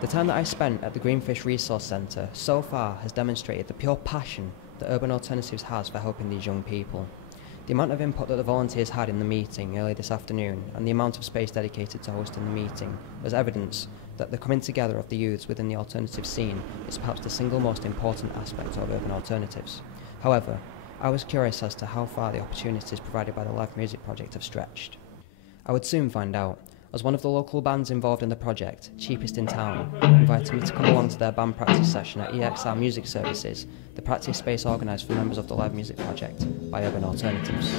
The time that I spent at the Greenfish Resource Centre so far has demonstrated the pure passion that Urban Alternatives has for helping these young people. The amount of input that the volunteers had in the meeting early this afternoon and the amount of space dedicated to hosting the meeting was evidence that the coming together of the youths within the alternative scene is perhaps the single most important aspect of Urban Alternatives. However, I was curious as to how far the opportunities provided by the Live Music Project have stretched. I would soon find out, as one of the local bands involved in the project, Cheapest in Town, invited me to come along to their band practice session at EXR Music Services, the practice space organised for members of the Live Music Project by Urban Alternatives.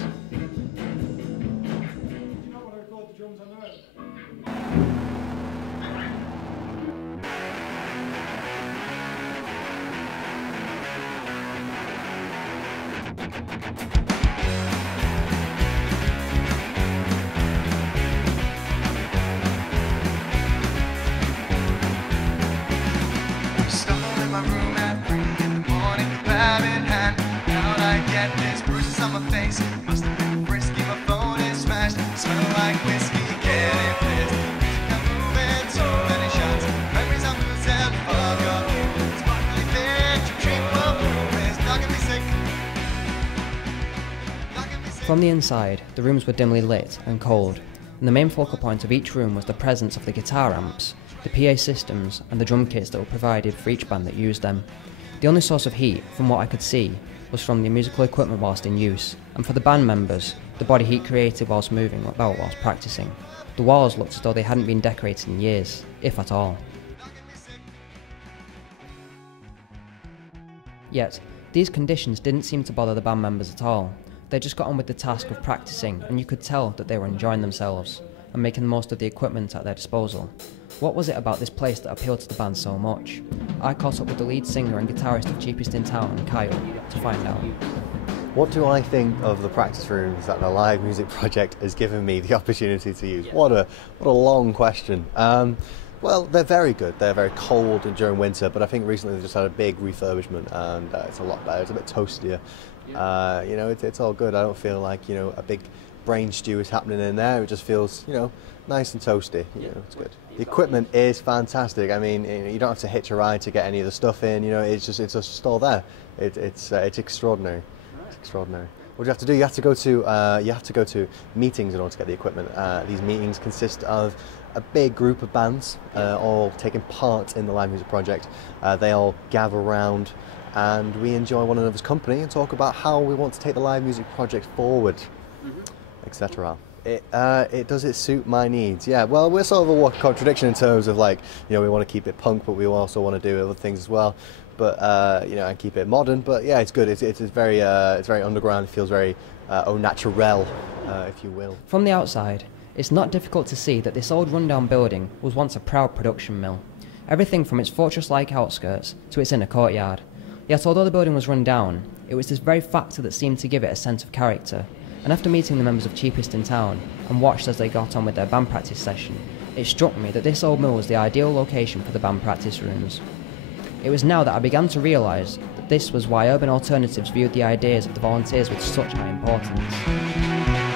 From the inside, the rooms were dimly lit and cold, and the main focal point of each room was the presence of the guitar amps, the PA systems, and the drum kits that were provided for each band that used them. The only source of heat, from what I could see, was from the musical equipment whilst in use, and for the band members, the body heat created whilst moving about whilst practicing. The walls looked as though they hadn't been decorated in years, if at all. Yet, these conditions didn't seem to bother the band members at all. They just got on with the task of practicing, and you could tell that they were enjoying themselves and making the most of the equipment at their disposal. What was it about this place that appealed to the band so much? I caught up with the lead singer and guitarist of Cheapest in Town, Kyle, to find out. What do I think of the practice rooms that the Live Music Project has given me the opportunity to use? What a long question. Well, they're very good. They're very cold during winter, but I think recently they've just had a big refurbishment and it's a lot better. It's a bit toastier. You know, it's all good. I don't feel like, you know, a big brain stew is happening in there. It just feels, you know, nice and toasty. You know, it's good. The equipment is fantastic. I mean, you don't have to hitch a ride to get any of the stuff in. You know, it's just all there. It's extraordinary. It's extraordinary. What do you have to do? You have to go to meetings in order to get the equipment. These meetings consist of a big group of bands all taking part in the Live Music Project. They all gather around and we enjoy one another's company and talk about how we want to take the Live Music Project forward, etc. Does it suit my needs? Yeah, well, we're sort of a walking contradiction in terms of, like, you know, we want to keep it punk, but we also want to do other things as well. But you know, and keep it modern. But yeah, it's good. It's very underground. It feels very au naturel, if you will. From the outside, it's not difficult to see that this old rundown building was once a proud production mill. Everything from its fortress-like outskirts to its inner courtyard. Yet although the building was run down, it was this very factor that seemed to give it a sense of character. And after meeting the members of Cheapest in Town and watched as they got on with their band practice session, it struck me that this old mill was the ideal location for the band practice rooms. It was now that I began to realise that this was why Urban Alternatives viewed the ideas of the volunteers with such high importance.